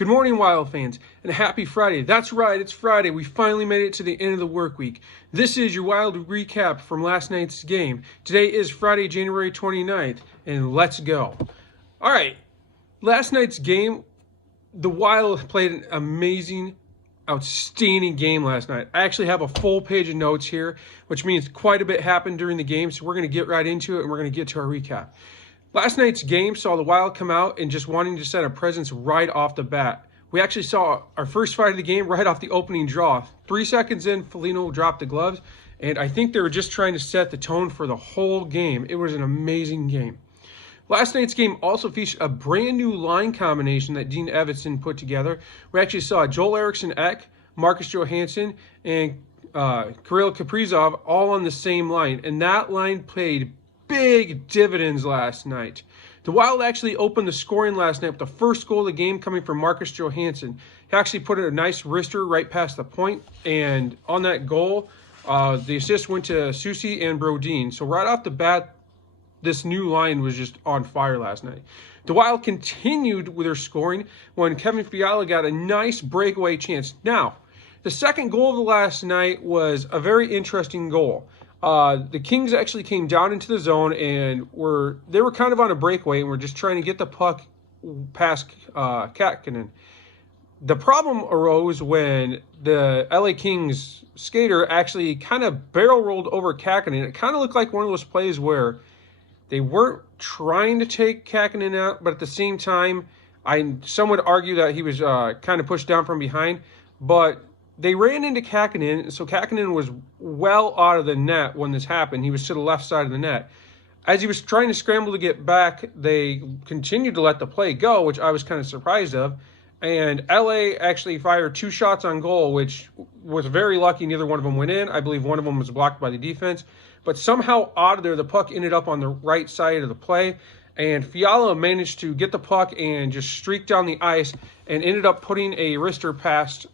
Good morning, Wild fans, and happy Friday. That's right, it's Friday. We finally made it to the end of the work week. This is your Wild recap from last night's game. Today is Friday, January 29th, and let's go. All right, last night's game, the Wild played an amazing, outstanding game last night. I actually have a full page of notes here, which means quite a bit happened during the game, so we're going to get right into it, and we're going to get to our recap. Last night's game saw the Wild come out and just wanting to set a presence right off the bat. We actually saw our first fight of the game right off the opening draw. 3 seconds in, Foligno dropped the gloves, and I think they were just trying to set the tone for the whole game. It was an amazing game. Last night's game also featured a brand new line combination that Dean Evason put together. We actually saw Joel Eriksson-Ek, Marcus Johansson, and Kirill Kaprizov all on the same line, and that line played big dividends last night. The Wild actually opened the scoring last night with the first goal of the game coming from Marcus Johansson. He actually put a nice wrister right past the point, and on that goal, the assist went to Susi and Brodin. So right off the bat, this new line was just on fire last night. The Wild continued with their scoring when Kevin Fiala got a nice breakaway chance. Now, the second goal of the last night was a very interesting goal. The Kings actually came down into the zone and they were kind of on a breakaway and were just trying to get the puck past Katkinen. The problem arose when the LA Kings skater actually kind of barrel rolled over Katkinen. It kind of looked like one of those plays where they weren't trying to take Katkinen out, but at the same time, some would argue that he was kind of pushed down from behind, but they ran into Katkinen, so Katkinen was well out of the net when this happened. He was to the left side of the net. As he was trying to scramble to get back, they continued to let the play go, which I was kind of surprised of. And LA actually fired 2 shots on goal, which was very lucky. Neither one of them went in. I believe one of them was blocked by the defense. But somehow out of there, the puck ended up on the right side of the play. And Fiala managed to get the puck and just streak down the ice and ended up putting a wrister past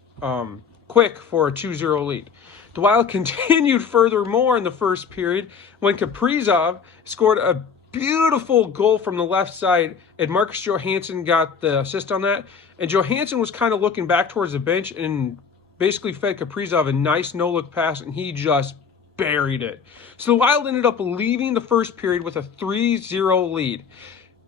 Quick for a 2-0 lead. The Wild continued furthermore in the first period when Kaprizov scored a beautiful goal from the left side, and Marcus Johansson got the assist on that. And Johansson was kind of looking back towards the bench and basically fed Kaprizov a nice no-look pass, and he just buried it. So the Wild ended up leaving the first period with a 3-0 lead.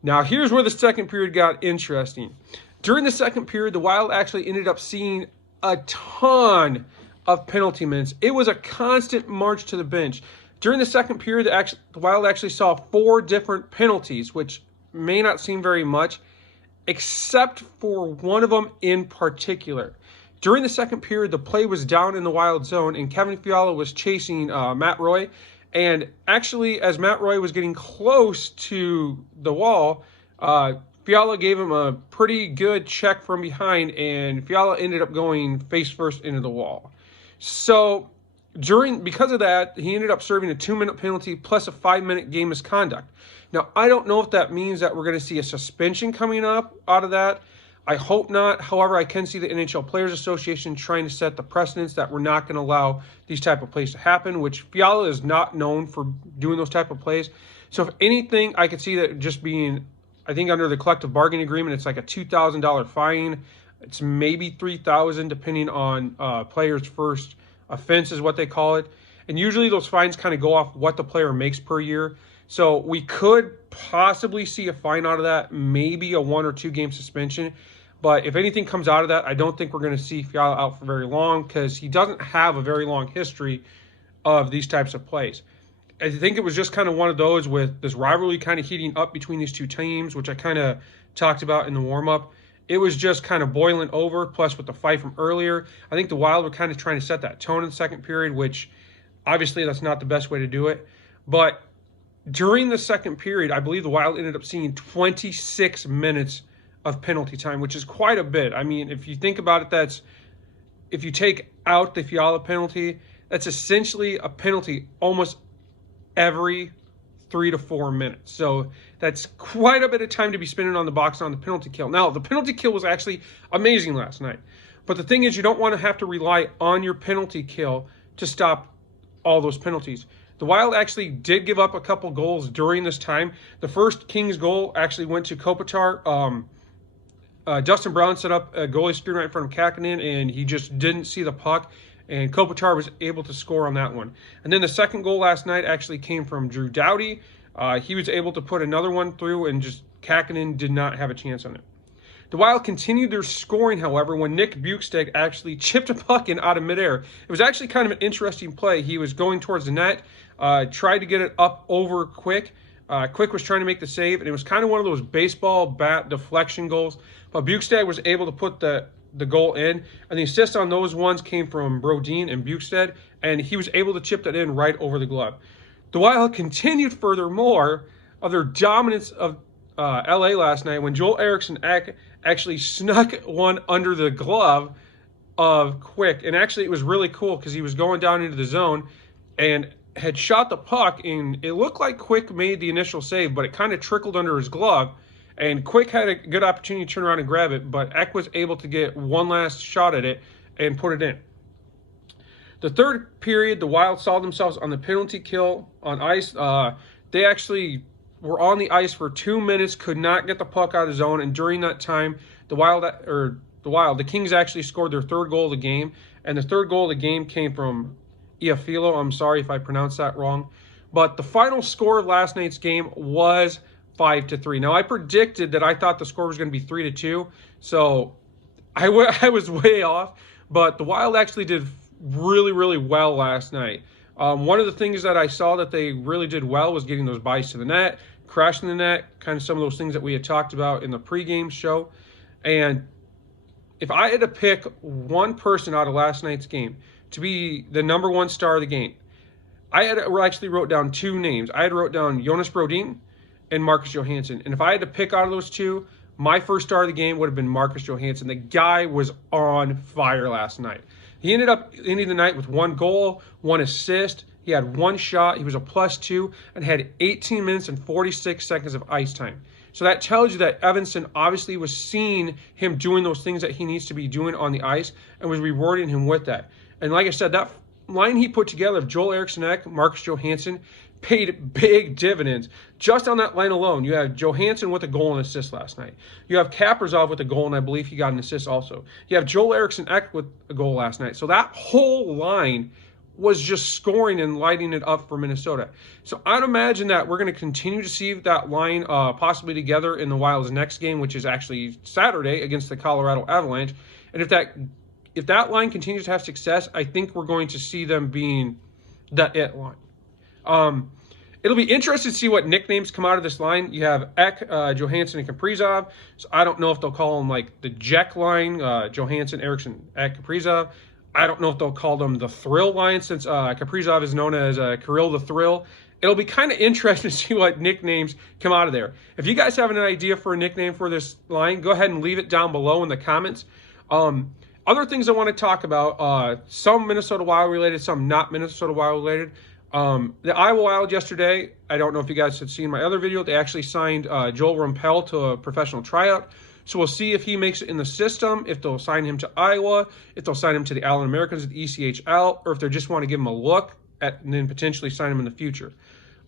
Now here's where the second period got interesting. During the second period, the Wild actually ended up seeing a ton of penalty minutes. It was a constant march to the bench. During the second period, the Wild actually saw 4 different penalties, which may not seem very much, except for one of them in particular. During the second period, the play was down in the Wild zone, and Kevin Fiala was chasing Matt Roy. And actually, as Matt Roy was getting close to the wall, Fiala gave him a pretty good check from behind, and Fiala ended up going face first into the wall. So because of that, he ended up serving a 2-minute penalty plus a 5-minute game misconduct. Now, I don't know if that means that we're going to see a suspension coming up out of that. I hope not. However, I can see the NHL Players Association trying to set the precedence that we're not going to allow these type of plays to happen, which Fiala is not known for doing those type of plays. So if anything, I could see that just being, I think under the collective bargaining agreement, it's like a $2,000 fine. It's maybe $3,000 depending on player's first offense is what they call it. And usually those fines kind of go off what the player makes per year. So we could possibly see a fine out of that, maybe a 1 or 2 game suspension. But if anything comes out of that, I don't think we're going to see Fiala out for very long because he doesn't have a very long history of these types of plays. I think it was just kind of one of those with this rivalry kind of heating up between these two teams, which I kind of talked about in the warm-up. It was just kind of boiling over, plus with the fight from earlier. I think the Wild were kind of trying to set that tone in the second period, which obviously that's not the best way to do it. But during the second period, I believe the Wild ended up seeing 26 minutes of penalty time, which is quite a bit. I mean, if you think about it, if you take out the Fiala penalty, that's essentially a penalty almost every 3 to 4 minutes. So that's quite a bit of time to be spending on the box on the penalty kill. Now, the penalty kill was actually amazing last night. But the thing is, you don't want to have to rely on your penalty kill to stop all those penalties. The Wild actually did give up a couple goals during this time. The first Kings goal actually went to Kopitar. Dustin Brown set up a goalie screen right in front of Kakkonen, and he just didn't see the puck, and Kopitar was able to score on that one. And then the second goal last night actually came from Drew Doughty. He was able to put another one through, and just Kakkonen did not have a chance on it. The Wild continued their scoring, however, when Nick Bukestad actually chipped a puck in out of midair. It was actually kind of an interesting play. He was going towards the net, tried to get it up over Quick. Quick was trying to make the save, and it was kind of one of those baseball bat deflection goals. But Bukestad was able to put the goal in, and the assist on those ones came from Brodin and Bukestad, and he was able to chip that in right over the glove. The Wild continued furthermore of their dominance of LA last night when Joel Eriksson actually snuck one under the glove of Quick. And actually it was really cool because he was going down into the zone and had shot the puck, and it looked like Quick made the initial save, but it kind of trickled under his glove. And Quick had a good opportunity to turn around and grab it, but Eck was able to get one last shot at it and put it in. The third period, the Wild saw themselves on the penalty kill on ice. They actually were on the ice for 2 minutes, could not get the puck out of the zone, and during that time, the Kings actually scored their third goal of the game, and the third goal of the game came from Iafilo. I'm sorry if I pronounced that wrong, but the final score of last night's game was 5-3. Now, I predicted that I thought the score was going to be 3-2, so I was way off, but the Wild actually did really, really well last night. One of the things that I saw that they really did well was getting those buys to the net, crashing the net, kind of some of those things that we had talked about in the pregame show. And if I had to pick one person out of last night's game to be the number one star of the game, I actually wrote down two names. I had wrote down Jonas Brodin and Marcus Johansson. And if I had to pick out of those two, my first star of the game would have been Marcus Johansson. The guy was on fire last night. He ended up ending the night with 1 goal, 1 assist. He had 1 shot. He was a +2 and had 18 minutes and 46 seconds of ice time. So that tells you that Evanston obviously was seeing him doing those things that he needs to be doing on the ice and was rewarding him with that. And like I said, that line he put together of Joel Eriksson, Marcus Johansson, paid big dividends. Just on that line alone, you have Johansson with a goal and assist last night. You have Kaprizov with a goal, and I believe he got an assist also. You have Joel Eriksson with a goal last night. So that whole line was just scoring and lighting it up for Minnesota. So I'd imagine that we're going to continue to see that line possibly together in the Wild's next game, which is actually Saturday against the Colorado Avalanche. And if that line continues to have success, I think we're going to see them being the it line. It'll be interesting to see what nicknames come out of this line. You have Eck, Johansson, and Kaprizov. So I don't know if they'll call them like the Jack line, Johansson, Eriksson, Eck, Kaprizov. I don't know if they'll call them the Thrill line since Kaprizov is known as Kirill the Thrill. It'll be kind of interesting to see what nicknames come out of there. If you guys have an idea for a nickname for this line, go ahead and leave it down below in the comments. Other things I want to talk about, some Minnesota Wild related, some not Minnesota Wild related. The Iowa Wild yesterday, I don't know if you guys had seen my other video, they actually signed Joel Rumpel to a professional tryout. So we'll see if he makes it in the system, if they'll sign him to Iowa, if they'll sign him to the Allen Americans at the ECHL, or if they just want to give him a look at and then potentially sign him in the future.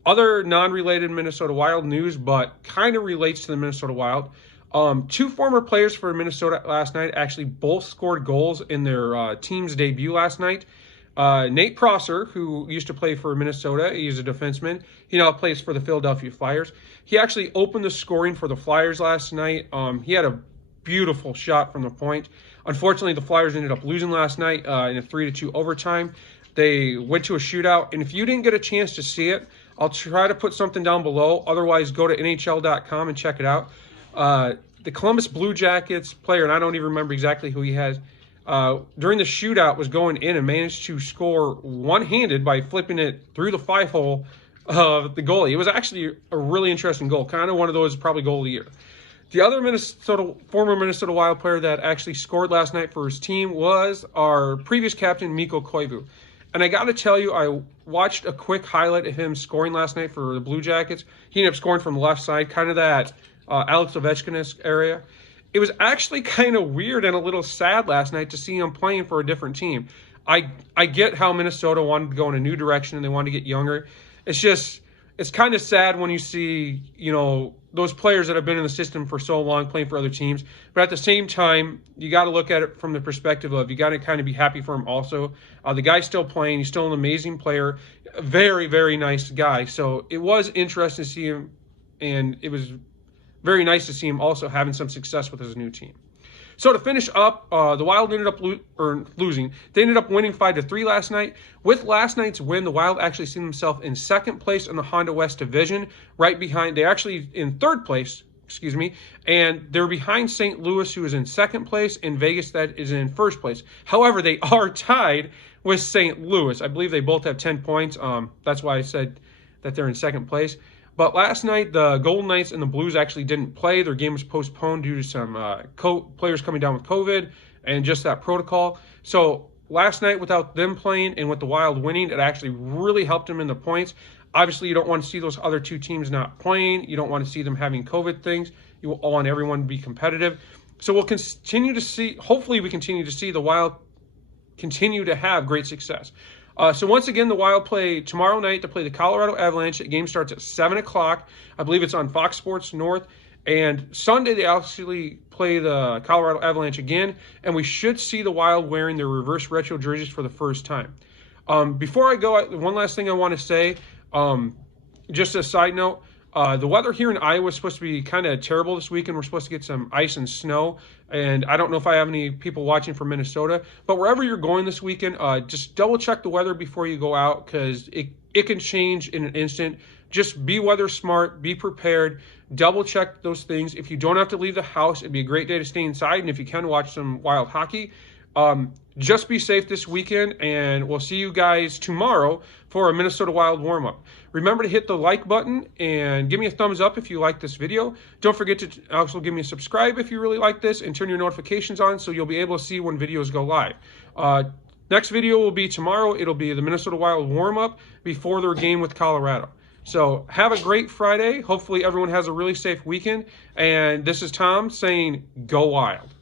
Other non-related Minnesota Wild news, but kind of relates to the Minnesota Wild. 2 former players for Minnesota last night actually both scored goals in their team's debut last night. Nate Prosser, who used to play for Minnesota, he's a defenseman. He now plays for the Philadelphia Flyers. He actually opened the scoring for the Flyers last night. He had a beautiful shot from the point. Unfortunately, the Flyers ended up losing last night in a 3-2 overtime. They went to a shootout, and if you didn't get a chance to see it, I'll try to put something down below. Otherwise, go to NHL.com and check it out. The Columbus Blue Jackets player, and I don't even remember exactly who he has, during the shootout was going in and managed to score one-handed by flipping it through the 5-hole of the goalie. It was actually a really interesting goal, kind of one of those probably goal of the year. The other former Minnesota Wild player that actually scored last night for his team was our previous captain, Mikko Koivu. And I got to tell you, I watched a quick highlight of him scoring last night for the Blue Jackets. He ended up scoring from the left side, kind of that Alex Ovechkin-esque area. It was actually kind of weird and a little sad last night to see him playing for a different team. I get how Minnesota wanted to go in a new direction and they wanted to get younger. It's kind of sad when you see, those players that have been in the system for so long playing for other teams. But at the same time, you got to look at it from the perspective of you got to kind of be happy for him also. The guy's still playing. He's still an amazing player. A very, very nice guy. So it was interesting to see him, and it was very nice to see him also having some success with his new team. So to finish up, the Wild ended up losing. They ended up winning 5-3 last night. With last night's win, the Wild actually seen themselves in second place in the Honda West Division, right behind. They actually in third place, excuse me, and they're behind St. Louis, who is in second place, and Vegas that is in first place. However, they are tied with St. Louis. I believe they both have 10 points. That's why I said that they're in second place. But last night, the Golden Knights and the Blues actually didn't play. Their game was postponed due to some players coming down with COVID and just that protocol. So last night, without them playing and with the Wild winning, it actually really helped them in the points. Obviously, you don't want to see those other two teams not playing. You don't want to see them having COVID things. You want everyone to be competitive. So we'll continue to see, hopefully we continue to see the Wild continue to have great success. So once again, the Wild play tomorrow night to play the Colorado Avalanche. The game starts at 7 o'clock. I believe it's on Fox Sports North. And Sunday, they actually play the Colorado Avalanche again. And we should see the Wild wearing their reverse retro jerseys for the first time. Before I go, one last thing I want to say, just a side note. The weather here in Iowa is supposed to be kind of terrible this weekend. We're supposed to get some ice and snow. And I don't know if I have any people watching from Minnesota. But wherever you're going this weekend, just double check the weather before you go out, because it can change in an instant. Just be weather smart. Be prepared. Double check those things. If you don't have to leave the house, it'd be a great day to stay inside. And if you can, watch some Wild hockey. Just be safe this weekend, and we'll see you guys tomorrow for a Minnesota Wild warm-up. Remember to hit the like button and give me a thumbs up if you like this video. Don't forget to also give me a subscribe if you really like this, and turn your notifications on so you'll be able to see when videos go live. Next video will be tomorrow. It'll be the Minnesota Wild warm-up before their game with Colorado. So have a great Friday. Hopefully everyone has a really safe weekend. And this is Tom saying, go Wild.